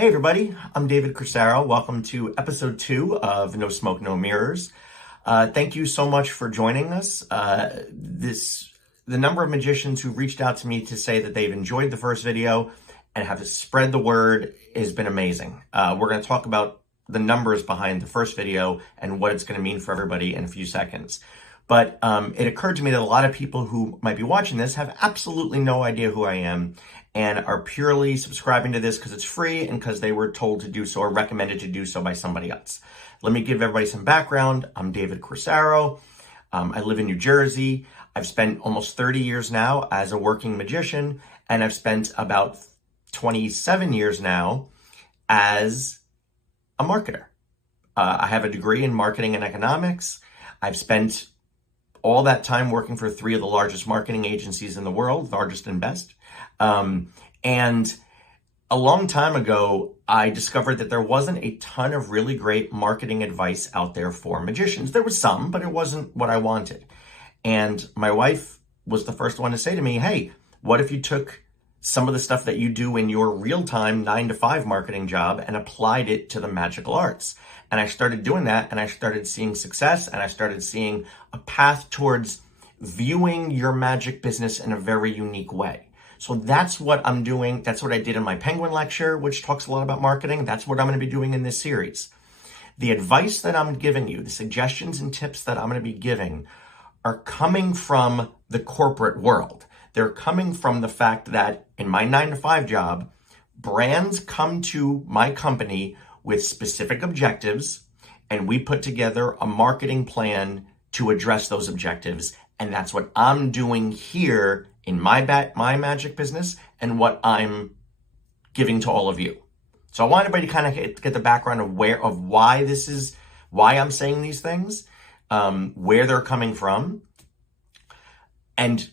Hey everybody, I'm David Crisaro. Welcome to episode 2 of No Smoke, No Mirrors. Thank you so much for joining us. The number of magicians who reached out to me to say that they've enjoyed the first video and have spread the word has been amazing. We're going to talk about the numbers behind the first video and what it's going to mean for everybody in a few seconds. But it occurred to me that a lot of people who might be watching this have absolutely no idea who I am and are purely subscribing to this because it's free and because they were told to do so or recommended to do so by somebody else. Let me give everybody some background. I'm David Crisaro. I live in New Jersey. I've spent almost 30 years now as a working magician, and I've spent about 27 years now as a marketer. I have a degree in marketing and economics. I've spent all that time working for 3 of the largest marketing agencies in the world, largest and best. And a long time ago, I discovered that there wasn't a ton of really great marketing advice out there for magicians. There was some, but it wasn't what I wanted. And my wife was the first one to say to me, hey, what if you took some of the stuff that you do in your real-time 9-to-5 marketing job and applied it to the magical arts? And I started doing that, and I started seeing success, and I started seeing a path towards viewing your magic business in a very unique way. So that's what I'm doing. That's what I did in my Penguin lecture, which talks a lot about marketing. That's what I'm going to be doing in this series. The advice that I'm giving you, the suggestions and tips that I'm going to be giving are coming from the corporate world. They're coming from the fact that in my 9-to-5 job, brands come to my company with specific objectives, and we put together a marketing plan to address those objectives. And that's what I'm doing here in my magic business and what I'm giving to all of you. So I want everybody to kind of get the background of why I'm saying these things, where they're coming from. And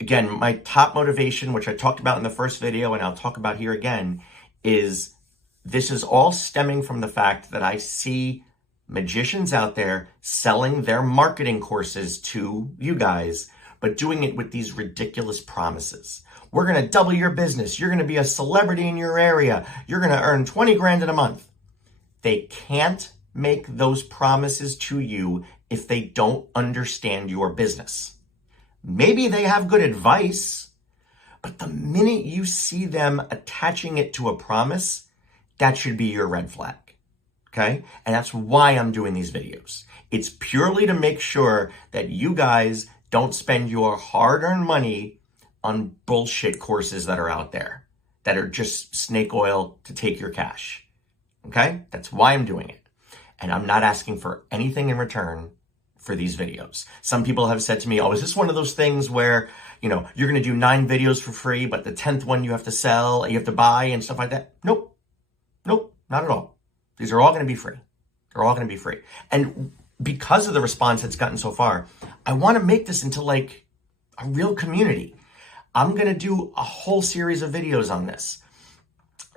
again, my top motivation, which I talked about in the first video and I'll talk about here again, is this is all stemming from the fact that I see magicians out there selling their marketing courses to you guys, but doing it with these ridiculous promises. We're going to double your business. You're going to be a celebrity in your area. You're going to earn 20 grand in a month. They can't make those promises to you if they don't understand your business. Maybe they have good advice, but the minute you see them attaching it to a promise, that should be your red flag. Okay? And that's why I'm doing these videos. It's purely to make sure that you guys don't spend your hard-earned money on bullshit courses that are out there that are just snake oil to take your cash. Okay? That's why I'm doing it. And I'm not asking for anything in return for these videos. Some people have said to me, oh, is this one of those things where, you're going to do 9 videos for free, but the 10th one you have to sell, you have to buy and stuff like that? Nope. Nope, not at all. These are all going to be free. They're all going to be free. And because of the response that's gotten so far, I want to make this into like a real community. I'm going to do a whole series of videos on this.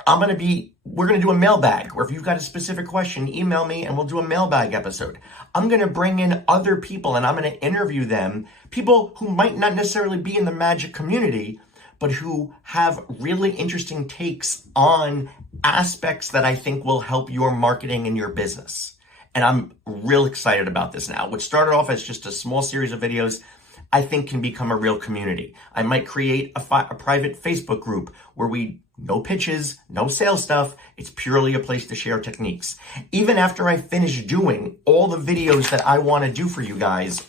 We're going to do a mailbag where if you've got a specific question, email me and we'll do a mailbag episode. I'm going to bring in other people and I'm going to interview them, people who might not necessarily be in the magic community, but who have really interesting takes on aspects that I think will help your marketing and your business. And I'm real excited about this now. What started off as just a small series of videos, I think can become a real community. I might create a private Facebook group where no pitches, no sales stuff. It's purely a place to share techniques. Even after I finish doing all the videos that I want to do for you guys,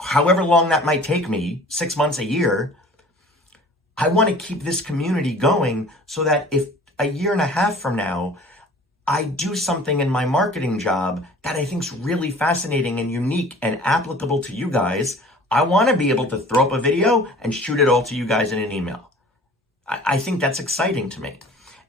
however long that might take me, 6 months, a year, I want to keep this community going so that if a year and a half from now, I do something in my marketing job that I think is really fascinating and unique and applicable to you guys, I want to be able to throw up a video and shoot it all to you guys in an email. I think that's exciting to me.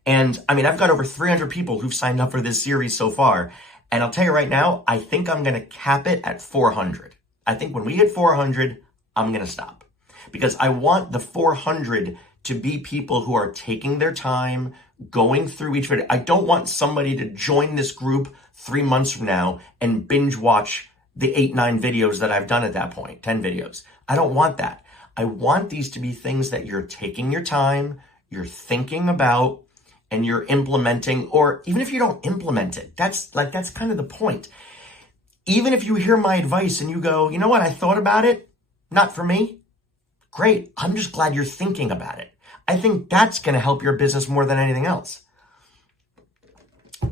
And I mean, I've got over 300 people who've signed up for this series so far. And I'll tell you right now, I think I'm going to cap it at 400. I think when we hit 400, I'm going to stop. Because I want the 400 to be people who are taking their time, going through each video. I don't want somebody to join this group 3 months from now and binge watch the 8-9 videos that I've done at that point, 10 videos. I don't want that. I want these to be things that you're taking your time, you're thinking about, and you're implementing, or even if you don't implement it, that's kind of the point. Even if you hear my advice and you go, you know what, I thought about it, not for me, great. I'm just glad you're thinking about it. I think that's going to help your business more than anything else.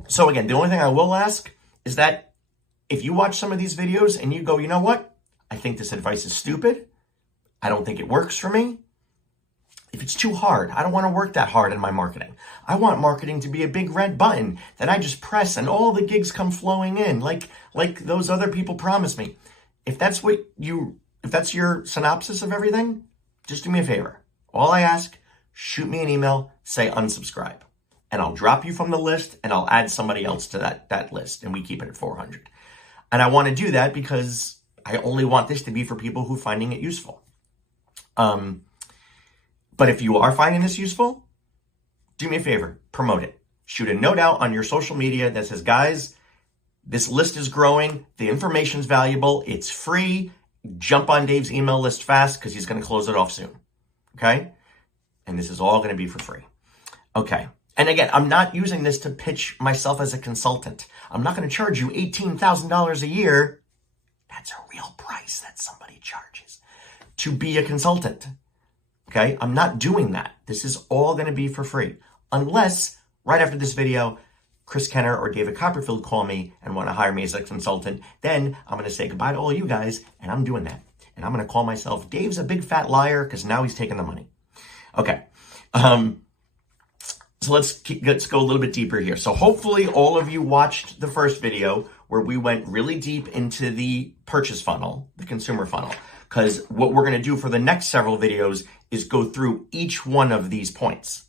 So again, the only thing I will ask is that if you watch some of these videos and you go, you know what, I think this advice is stupid, I don't think it works for me. If it's too hard, I don't want to work that hard in my marketing. I want marketing to be a big red button that I just press and all the gigs come flowing in like those other people promised me. If that's your synopsis of everything, just do me a favor. All I ask, shoot me an email, say unsubscribe, and I'll drop you from the list and I'll add somebody else to that list, and we keep it at 400. And I want to do that because I only want this to be for people who are finding it useful. But if you are finding this useful, do me a favor, promote it. Shoot a note out on your social media that says, guys, this list is growing, the information's valuable, it's free, jump on Dave's email list fast because he's going to close it off soon, okay? And this is all going to be for free. Okay, and again, I'm not using this to pitch myself as a consultant. I'm not going to charge you $18,000 a year. That's a real price that somebody charges to be a consultant. Okay, I'm not doing that. This is all going to be for free. Unless, right after this video, Chris Kenner or David Copperfield call me and want to hire me as a consultant, then I'm going to say goodbye to all you guys, and I'm doing that. And I'm going to call myself Dave's a big fat liar because now he's taking the money. Okay, so let's go a little bit deeper here. So hopefully all of you watched the first video where we went really deep into the purchase funnel, the consumer funnel, because what we're going to do for the next several videos is go through each one of these points.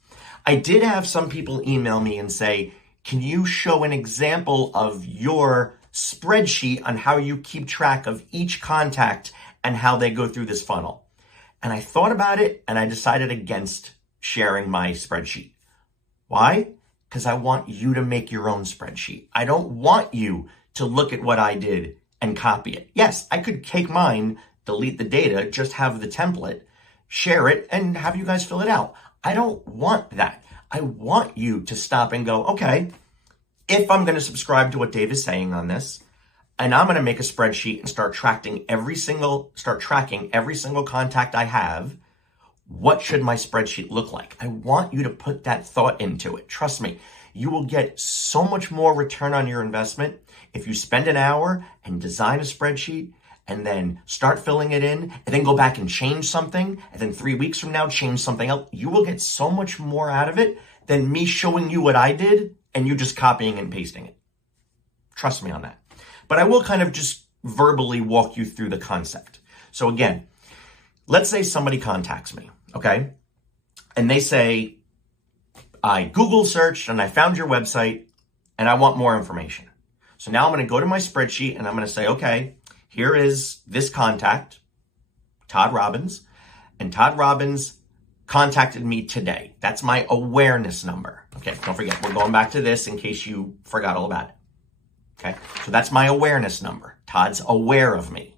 I did have some people email me and say, can you show an example of your spreadsheet on how you keep track of each contact and how they go through this funnel? And I thought about it and I decided against sharing my spreadsheet. Why? Because I want you to make your own spreadsheet. I don't want you to look at what I did and copy it. Yes, I could take mine, delete the data, just have the template, share it, and have you guys fill it out. I don't want that. I want you to stop and go, okay, if I'm going to subscribe to what Dave is saying on this, and I'm going to make a spreadsheet and start tracking every single contact I have, what should my spreadsheet look like? I want you to put that thought into it. Trust me, you will get so much more return on your investment if you spend an hour and design a spreadsheet and then start filling it in and then go back and change something and then 3 weeks from now change something else. You will get so much more out of it than me showing you what I did and you just copying and pasting it. Trust me on that. But I will kind of just verbally walk you through the concept. So again, let's say somebody contacts me, okay? And they say, I Google searched and I found your website and I want more information. So now I'm going to go to my spreadsheet and I'm going to say, okay, here is this contact, Todd Robbins, and Todd Robbins contacted me today. That's my awareness number. Okay, don't forget, we're going back to this in case you forgot all about it. Okay, so that's my awareness number. Todd's aware of me.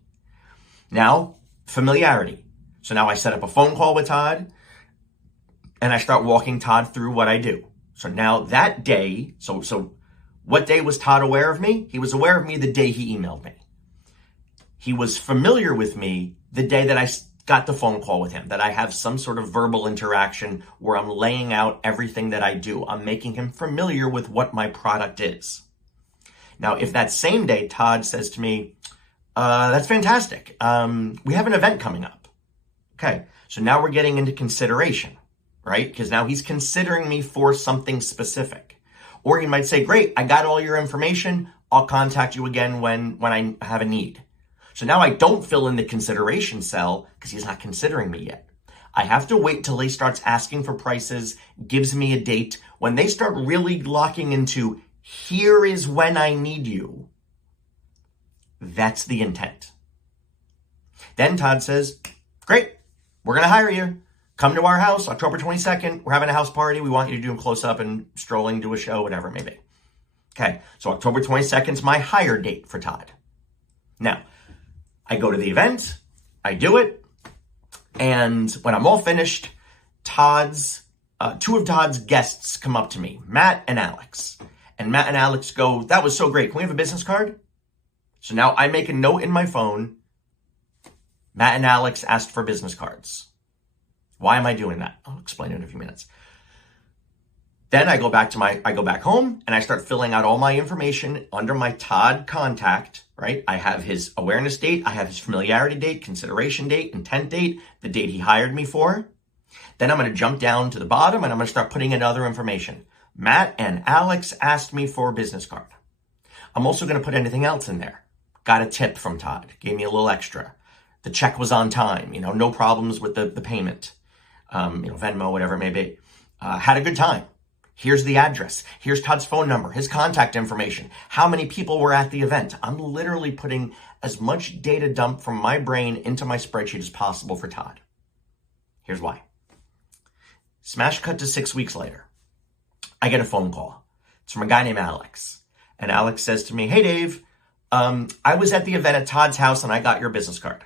Now, familiarity. So now I set up a phone call with Todd and I start walking Todd through what I do. So now that day, so what day was Todd aware of me? He was aware of me the day he emailed me. He was familiar with me the day that I got the phone call with him, that I have some sort of verbal interaction where I'm laying out everything that I do. I'm making him familiar with what my product is. Now, if that same day Todd says to me, that's fantastic. We have an event coming up. Okay, so now we're getting into consideration, right? Because now he's considering me for something specific. Or he might say, great, I got all your information. I'll contact you again when I have a need. So now I don't fill in the consideration cell because he's not considering me yet. I have to wait till he starts asking for prices, gives me a date. When they start really locking into, here is when I need you, that's the intent. Then Todd says, great, we're going to hire you. Come to our house, October 22nd. We're having a house party. We want you to do a close-up and strolling, do a show, whatever it may be. Okay, so October 22nd is my hire date for Todd. Now, I go to the event, I do it, and when I'm all finished, Todd's two of Todd's guests come up to me, Matt and Alex. And Matt and Alex go, that was so great. Can we have a business card? So now I make a note in my phone. Matt and Alex asked for business cards. Why am I doing that? I'll explain it in a few minutes. Then I go back home and I start filling out all my information under my Todd contact, right? I have his awareness date. I have his familiarity date, consideration date, intent date, the date he hired me for. Then I'm going to jump down to the bottom and I'm going to start putting in other information. Matt and Alex asked me for a business card. I'm also going to put anything else in there. Got a tip from Todd, gave me a little extra. The check was on time, no problems with the payment, Venmo, whatever it may be. Had a good time. Here's the address. Here's Todd's phone number, his contact information, how many people were at the event. I'm literally putting as much data dump from my brain into my spreadsheet as possible for Todd. Here's why. Smash cut to 6 weeks later. I get a phone call. It's from a guy named Alex. And Alex says to me, hey, Dave, I was at the event at Todd's house and I got your business card.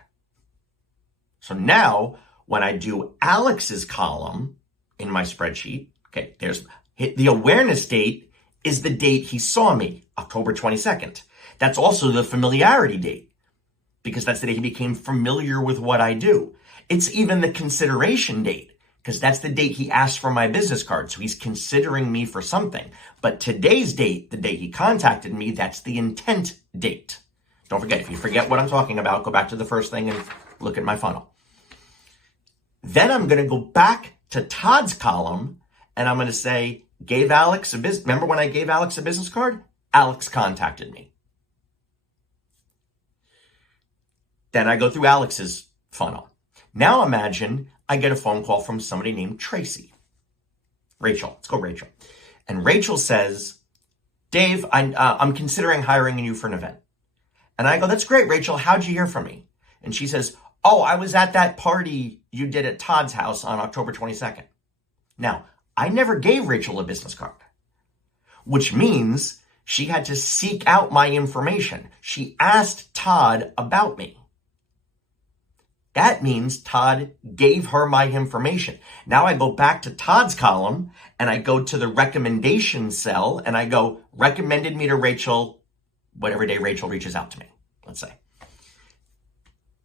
So now when I do Alex's column in my spreadsheet, okay, there's the awareness date is the date he saw me, October 22nd. That's also the familiarity date because that's the day he became familiar with what I do. It's even the consideration date because that's the date he asked for my business card. So he's considering me for something. But today's date, the day he contacted me, that's the intent date. Don't forget, if you forget what I'm talking about, go back to the first thing and look at my funnel. Then I'm going to go back to Todd's column and I'm going to say, remember when I gave Alex a business card? Alex contacted me. Then I go through Alex's funnel. Now imagine I get a phone call from somebody named Tracy. Rachel. Let's go Rachel. And Rachel says, Dave, I'm considering hiring you for an event. And I go, that's great, Rachel. How'd you hear from me? And she says, oh, I was at that party you did at Todd's house on October 22nd. Now, I never gave Rachel a business card, which means she had to seek out my information. She asked Todd about me. That means Todd gave her my information. Now I go back to Todd's column and I go to the recommendation cell and I go, recommended me to Rachel, whatever day Rachel reaches out to me, let's say.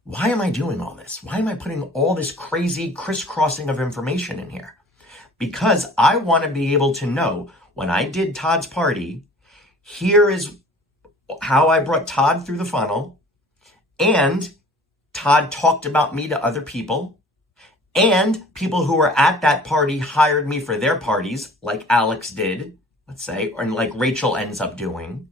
Why am I doing all this? Why am I putting all this crazy crisscrossing of information in here? Because I want to be able to know when I did Todd's party, here is how I brought Todd through the funnel, and Todd talked about me to other people, and people who were at that party hired me for their parties, like Alex did, let's say, or like Rachel ends up doing.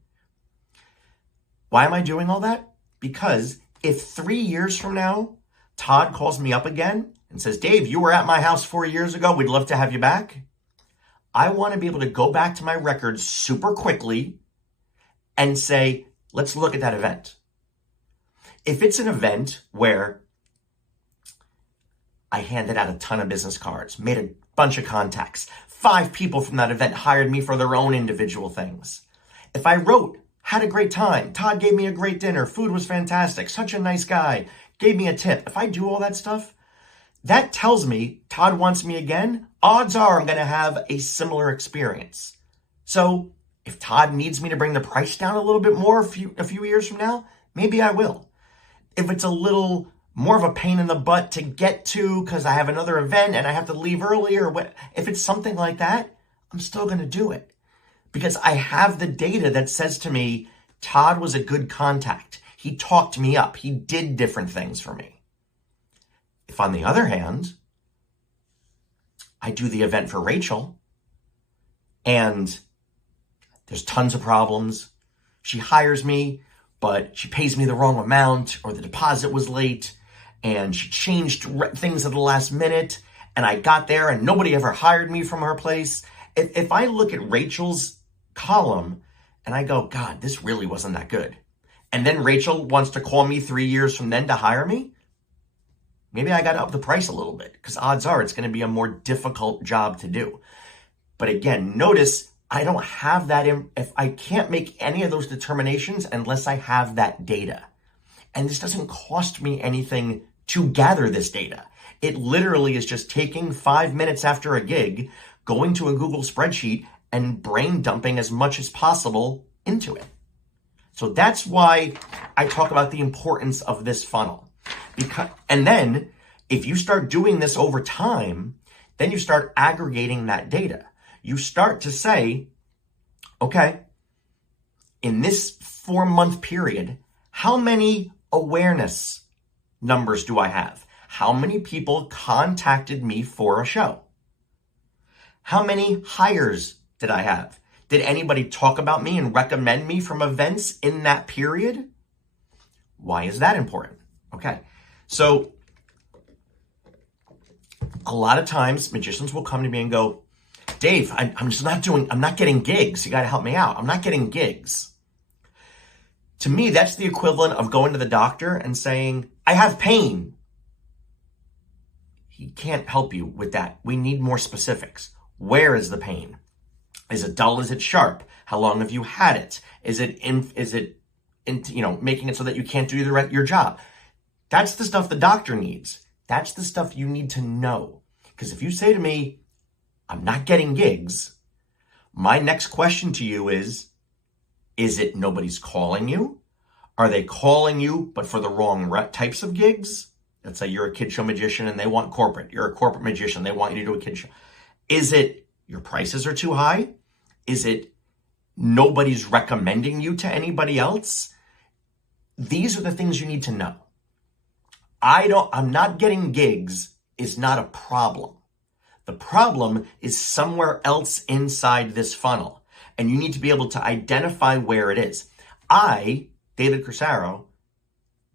Why am I doing all that? Because if 3 years from now, Todd calls me up again and says, Dave, you were at my house 4 years ago. We'd love to have you back. I want to be able to go back to my records super quickly and say, let's look at that event. If it's an event where I handed out a ton of business cards, made a bunch of contacts, 5 people from that event hired me for their own individual things. If I wrote, had a great time, Todd gave me a great dinner, food was fantastic, such a nice guy, gave me a tip. If I do all that stuff, that tells me Todd wants me again. Odds are I'm going to have a similar experience. So if Todd needs me to bring the price down a little bit more a few years from now, maybe I will. If it's a little more of a pain in the butt to get to because I have another event and I have to leave early or what, if it's something like that, I'm still going to do it because I have the data that says to me, Todd was a good contact. He talked me up. He did different things for me. If on the other hand, I do the event for Rachel and there's tons of problems. She hires me, but she pays me the wrong amount or the deposit was late and she changed things at the last minute and I got there and nobody ever hired me from her place. If I look at Rachel's column and I go, God, this really wasn't that good. And then Rachel wants to call me 3 years from then to hire me. Maybe I got to up the price a little bit because odds are it's going to be a more difficult job to do. But again, notice I don't have that. If I can't make any of those determinations unless I have that data. And this doesn't cost me anything to gather this data. It literally is just taking 5 minutes after a gig, going to a Google spreadsheet and brain dumping as much as possible into it. So that's why I talk about the importance of this funnel. And then if you start doing this over time, then you start aggregating that data. You start to say, okay, in this 4-month period, how many awareness numbers do I have? How many people contacted me for a show? How many hires did I have? Did anybody talk about me and recommend me from events in that period? Why is that important? Okay, so a lot of times magicians will come to me and go, Dave, I'm not getting gigs. You got to help me out. I'm not getting gigs. To me, that's the equivalent of going to the doctor and saying, I have pain. He can't help you with that. We need more specifics. Where is the pain? Is it dull? Is it sharp? How long have you had it? Is it making it so that you can't do your job? That's the stuff the doctor needs. That's the stuff you need to know. Because if you say to me, I'm not getting gigs, my next question to you is it nobody's calling you? Are they calling you, but for the wrong types of gigs? Let's say you're a kid show magician and they want corporate. You're a corporate magician. They want you to do a kid show. Is it your prices are too high? Is it nobody's recommending you to anybody else? These are the things you need to know. I'm not getting gigs is not a problem. The problem is somewhere else inside this funnel. And you need to be able to identify where it is. I, David Corsaro,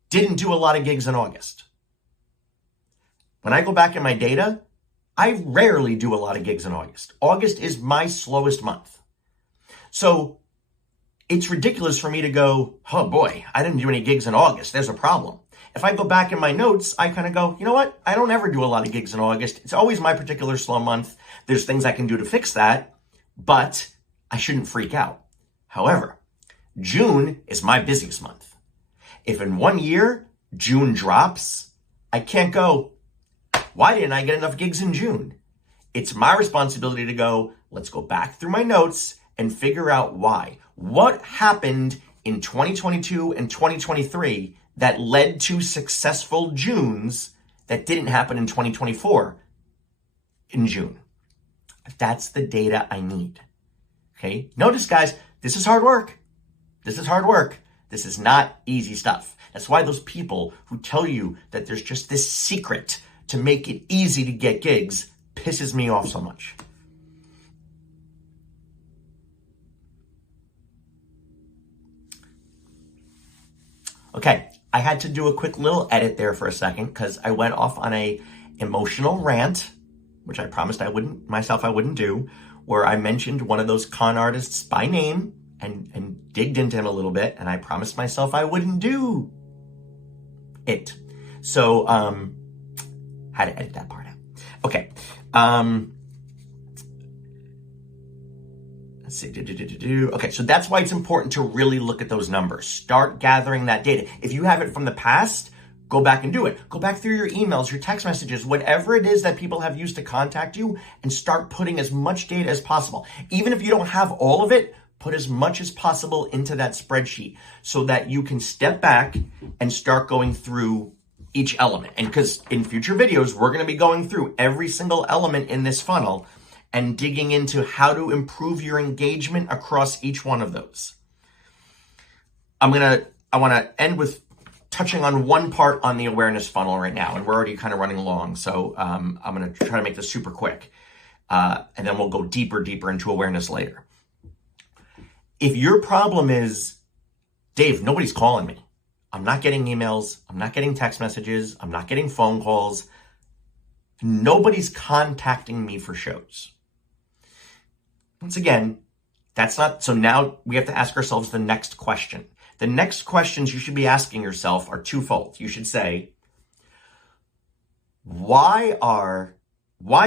didn't do a lot of gigs in August. When I go back in my data, I rarely do a lot of gigs in August. August is my slowest month. So it's ridiculous for me to go, oh boy, I didn't do any gigs in August. There's a problem. If I go back in my notes, I kind of go, you know what? I don't ever do a lot of gigs in August. It's always my particular slow month. There's things I can do to fix that, but I shouldn't freak out. However, June is my busiest month. If in 1 year, June drops, I can't go, why didn't I get enough gigs in June? It's my responsibility to go, let's go back through my notes and figure out why. What happened in 2022 and 2023 that led to successful Junes that didn't happen in 2024 in June? That's the data I need. Okay? Notice, guys, this is hard work. This is hard work. This is not easy stuff. That's why those people who tell you that there's just this secret to make it easy to get gigs pisses me off so much. Okay, I had to do a quick little edit there for a second because I went off on a emotional rant, which I promised I wouldn't do, where I mentioned one of those con artists by name and digged into him a little bit, and I promised myself I wouldn't do it. So, had to edit that part out. Okay. Let's see. Okay, so that's why it's important to really look at those numbers. Start gathering that data. If you have it from the past, go back and do it. Go back through your emails, your text messages, whatever it is that people have used to contact you, and start putting as much data as possible. Even if you don't have all of it, put as much as possible into that spreadsheet so that you can step back and start going through each element. And because in future videos, we're going to be going through every single element in this funnel and digging into how to improve your engagement across each one of those. I want to end with touching on one part on the awareness funnel right now, and we're already kind of running along. So I'm going to try to make this super quick. And then we'll go deeper into awareness later. If your problem is, Dave, nobody's calling me. I'm not getting emails. I'm not getting text messages. I'm not getting phone calls. Nobody's contacting me for shows. Once again, that's not, so now we have to ask ourselves the next question. The next questions you should be asking yourself are twofold. You should say, why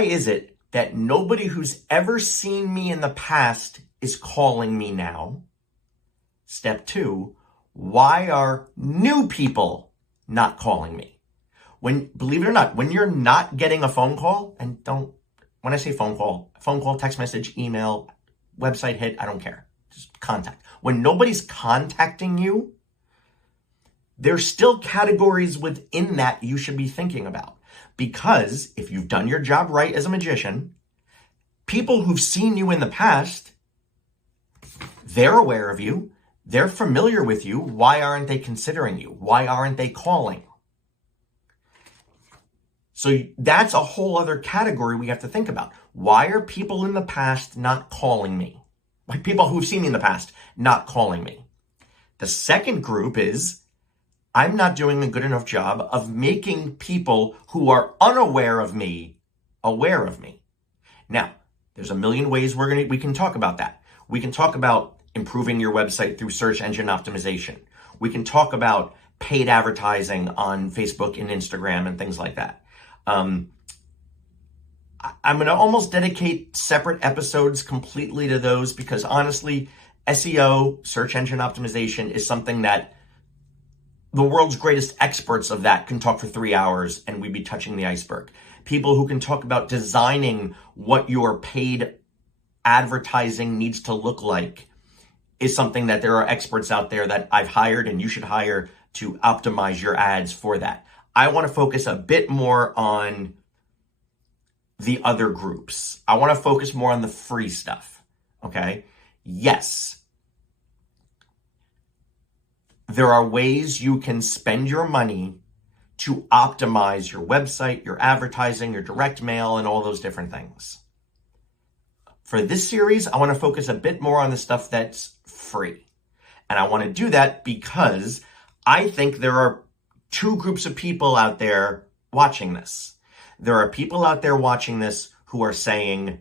is it that nobody who's ever seen me in the past is calling me now? Step 2, why are new people not calling me? Believe it or not, when you're not getting a phone call, and don't When I say phone call, text message, email, website hit, I don't care. Just contact. When nobody's contacting you, there's still categories within that you should be thinking about. Because if you've done your job right as a magician, people who've seen you in the past, they're aware of you. They're familiar with you. Why aren't they considering you? Why aren't they calling? So that's a whole other category we have to think about. Why are people in the past not calling me? Why people who've seen me in the past not calling me? The second group is, I'm not doing a good enough job of making people who are unaware of me aware of me. Now, there's a million ways we can talk about that. We can talk about improving your website through search engine optimization. We can talk about paid advertising on Facebook and Instagram and things like that. I'm going to almost dedicate separate episodes completely to those because honestly, SEO, search engine optimization, is something that the world's greatest experts of that can talk for 3 hours and we'd be touching the iceberg. People who can talk about designing what your paid advertising needs to look like is something that there are experts out there that I've hired and you should hire to optimize your ads for that. I want to focus a bit more on the other groups. I want to focus more on the free stuff, okay? Yes, there are ways you can spend your money to optimize your website, your advertising, your direct mail, and all those different things. For this series, I want to focus a bit more on the stuff that's free. And I want to do that because I think there are two groups of people out there watching this. There are people out there watching this who are saying,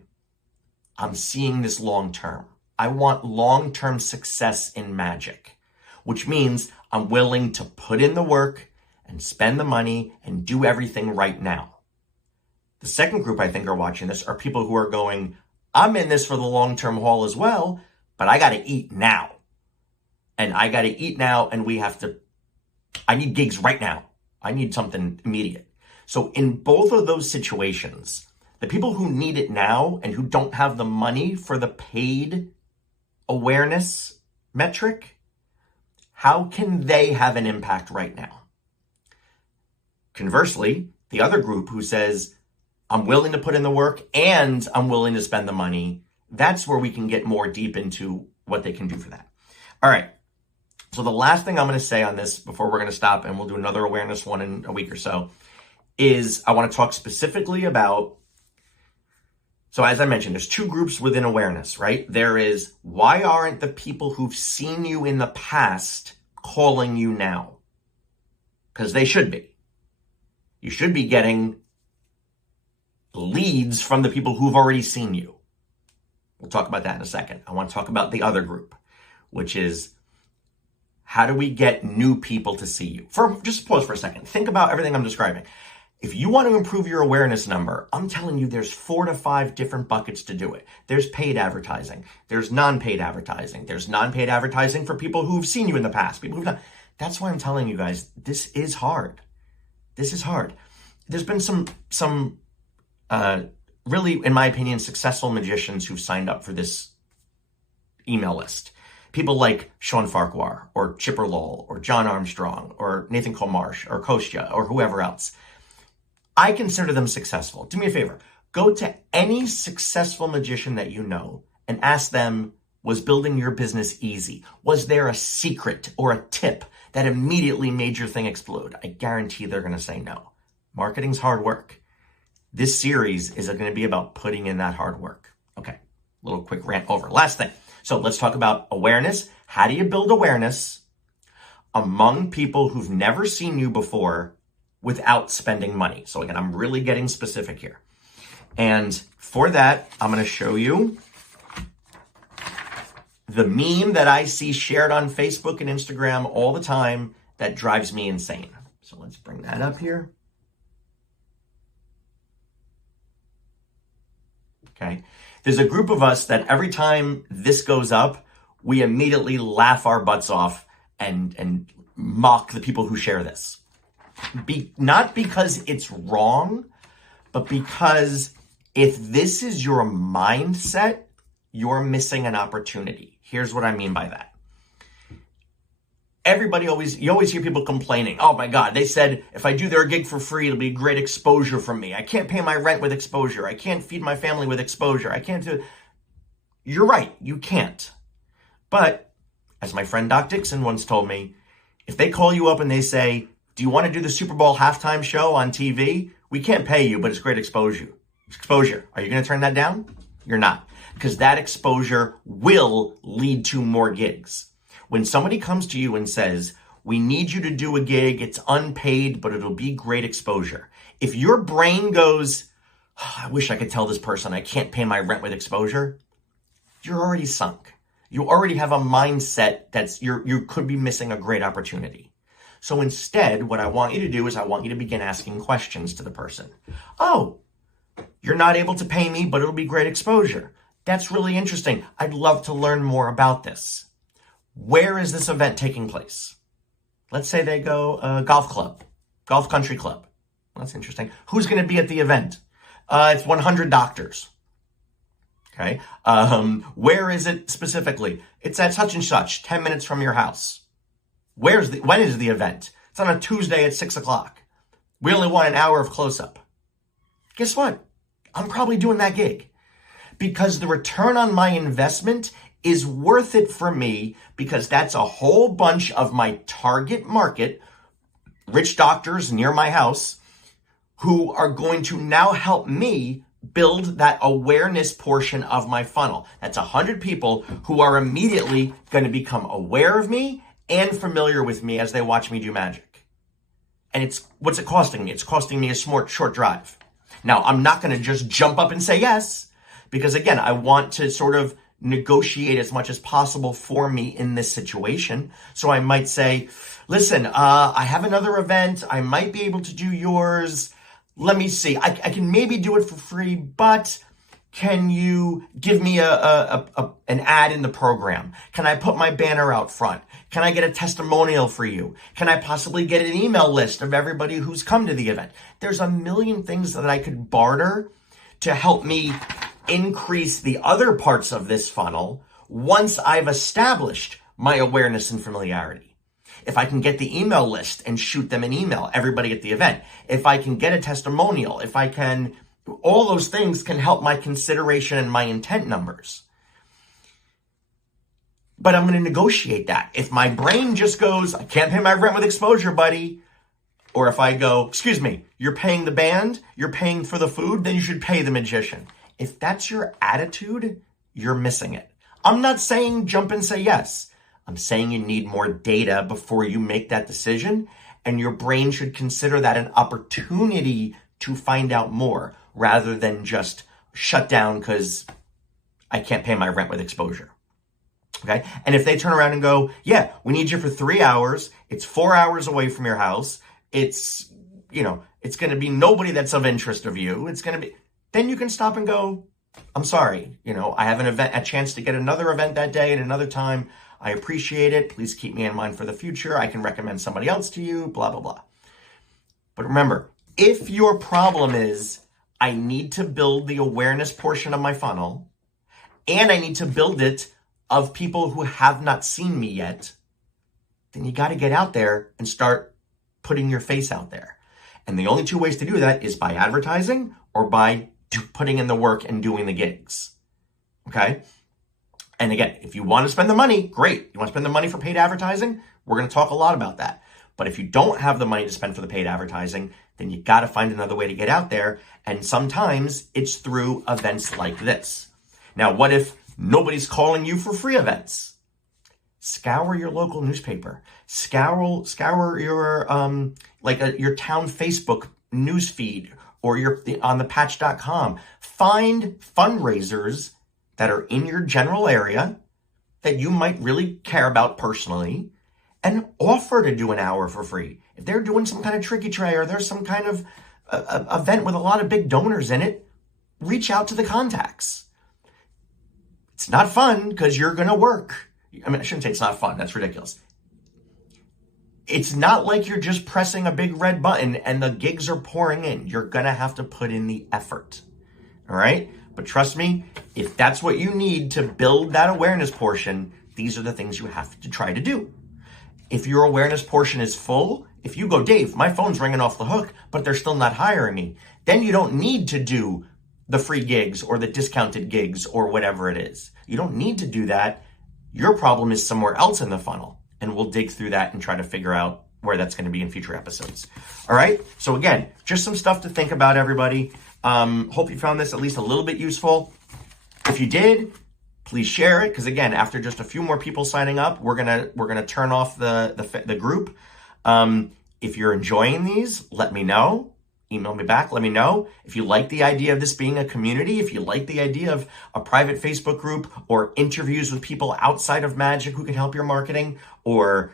I'm seeing this long-term. I want long-term success in magic, which means I'm willing to put in the work and spend the money and do everything right now. The second group I think are watching this are people who are going, I'm in this for the long-term haul as well, but I got to eat now. And I got to eat now, and I need gigs right now. I need something immediate. So in both of those situations, the people who need it now and who don't have the money for the paid awareness metric, how can they have an impact right now? Conversely, the other group who says, I'm willing to put in the work and I'm willing to spend the money, that's where we can get more deep into what they can do for that. All right. So the last thing I'm going to say on this before we're going to stop, and we'll do another awareness one in a week or so, is I want to talk specifically about, so as I mentioned, there's two groups within awareness, right? There is, why aren't the people who've seen you in the past calling you now? Because they should be. You should be getting leads from the people who've already seen you. We'll talk about that in a second. I want to talk about the other group, which is, how do we get new people to see you? Just pause for a second. Think about everything I'm describing. If you want to improve your awareness number, I'm telling you there's 4 to 5 different buckets to do it. There's paid advertising. There's non-paid advertising. There's non-paid advertising for people who've seen you in the past. That's why I'm telling you guys, this is hard. This is hard. There's been some really, in my opinion, successful magicians who've signed up for this email list. People like Sean Farquhar or Chipper Lowell or John Armstrong or Nathan Komarsh or Kostya or whoever else. I consider them successful. Do me a favor. Go to any successful magician that you know and ask them, was building your business easy? Was there a secret or a tip that immediately made your thing explode? I guarantee they're going to say no. Marketing's hard work. This series is going to be about putting in that hard work. Okay, little quick rant over. Last thing. So let's talk about awareness. How do you build awareness among people who've never seen you before without spending money? So again, I'm really getting specific here. And for that, I'm going to show you the meme that I see shared on Facebook and Instagram all the time that drives me insane. So let's bring that up here. Okay. There's a group of us that every time this goes up, we immediately laugh our butts off and mock the people who share this. Not because it's wrong, but because If this is your mindset, you're missing an opportunity. Here's what I mean by that. You always hear people complaining, oh my God, they said if I do their gig for free, it'll be great exposure for me. I can't pay my rent with exposure. I can't feed my family with exposure. I can't do. You're right, you can't. But as my friend Doc Dixon once told me, if they call you up and they say, do you want to do the Super Bowl halftime show on TV? We can't pay you, but it's great exposure. Are you going to turn that down? You're not. Because that exposure will lead to more gigs. When somebody comes to you and says, we need you to do a gig, it's unpaid, but it'll be great exposure. If your brain goes, I wish I could tell this person I can't pay my rent with exposure, you're already sunk. You already have a mindset that's you could be missing a great opportunity. So instead, what I want you to do is I want you to begin asking questions to the person. Oh, you're not able to pay me, but it'll be great exposure. That's really interesting. I'd love to learn more about this. Where is this event taking place? Let's say they go golf club, golf country club. That's interesting. Who's going to be at the event? It's 100 doctors. Okay. Where is it specifically? It's at such and such, 10 minutes from your house. When is the event? It's on a Tuesday at 6:00. We only want an hour of close-up. Guess what? I'm probably doing that gig because the return on my investment is worth it for me, because that's a whole bunch of my target market, rich doctors near my house, who are going to now help me build that awareness portion of my funnel. That's 100 people who are immediately going to become aware of me and familiar with me as they watch me do magic. And what's it costing me? It's costing me a short drive. Now, I'm not going to just jump up and say yes, because again, I want to sort of negotiate as much as possible for me in this situation. So I might say, listen, I have another event. I might be able to do yours. Let me see. I can maybe do it for free, but can you give me an ad in the program? Can I put my banner out front? Can I get a testimonial for you? Can I possibly get an email list of everybody who's come to the event? There's a million things that I could barter to help me increase the other parts of this funnel once I've established my awareness and familiarity. If I can get the email list and shoot them an email, everybody at the event, if I can get a testimonial, all those things can help my consideration and my intent numbers. But I'm going to negotiate that. If my brain just goes, I can't pay my rent with exposure, buddy. Or if I go, excuse me, you're paying the band, you're paying for the food, then you should pay the magician. If that's your attitude, you're missing it. I'm not saying jump and say yes. I'm saying you need more data before you make that decision, and your brain should consider that an opportunity to find out more rather than just shut down because I can't pay my rent with exposure. Okay? And if they turn around and go, yeah, we need you for 3 hours. It's 4 hours away from your house. It's going to be nobody that's of interest of you. Then you can stop and go, I'm sorry, I have a chance to get another event that day at another time. I appreciate it. Please keep me in mind for the future. I can recommend somebody else to you, blah, blah, blah. But remember, if your problem is I need to build the awareness portion of my funnel and I need to build it of people who have not seen me yet, then you got to get out there and start putting your face out there. And the only two ways to do that is by advertising or by putting in the work and doing the gigs. Okay? And again, if you want to spend the money, great. You want to spend the money for paid advertising? We're going to talk a lot about that. But if you don't have the money to spend for the paid advertising, then you got to find another way to get out there. And sometimes it's through events like this. Now, what if nobody's calling you for free events? Scour your local newspaper. Scour your your town Facebook news feed or on thepatch.com. Find fundraisers that are in your general area that you might really care about personally and offer to do an hour for free. If they're doing some kind of tricky tray or there's some kind of event with a lot of big donors in it, reach out to the contacts. It's not fun because you're going to work. I mean, I shouldn't say it's not fun. That's ridiculous. It's not like you're just pressing a big red button and the gigs are pouring in. You're going to have to put in the effort. all right? But trust me, if that's what you need to build that awareness portion, these are the things you have to try to do. If your awareness portion is full, if you go, Dave, my phone's ringing off the hook, but they're still not hiring me, then you don't need to do the free gigs or the discounted gigs or whatever it is. You don't need to do that. Your problem is somewhere else in the funnel, and we'll dig through that and try to figure out where that's going to be in future episodes. All right. So again, just some stuff to think about, everybody. Hope you found this at least a little bit useful. If you did, please share it, because again, after just a few more people signing up, we're gonna turn off the group. If you're enjoying these, let me know. Email me back, let me know. If you like the idea of this being a community, if you like the idea of a private Facebook group or interviews with people outside of Magic who can help your marketing, or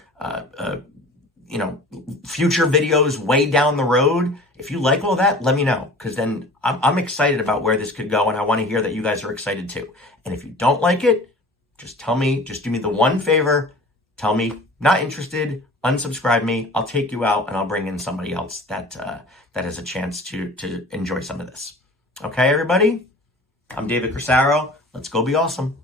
future videos way down the road, if you like all that, let me know, because then I'm excited about where this could go, and I want to hear that you guys are excited too. And if you don't like it, just tell me, just do me the one favor, tell me, not interested, unsubscribe me, I'll take you out and I'll bring in somebody else that has a chance to enjoy some of this. Okay, everybody? I'm David Corsaro. Let's go be awesome.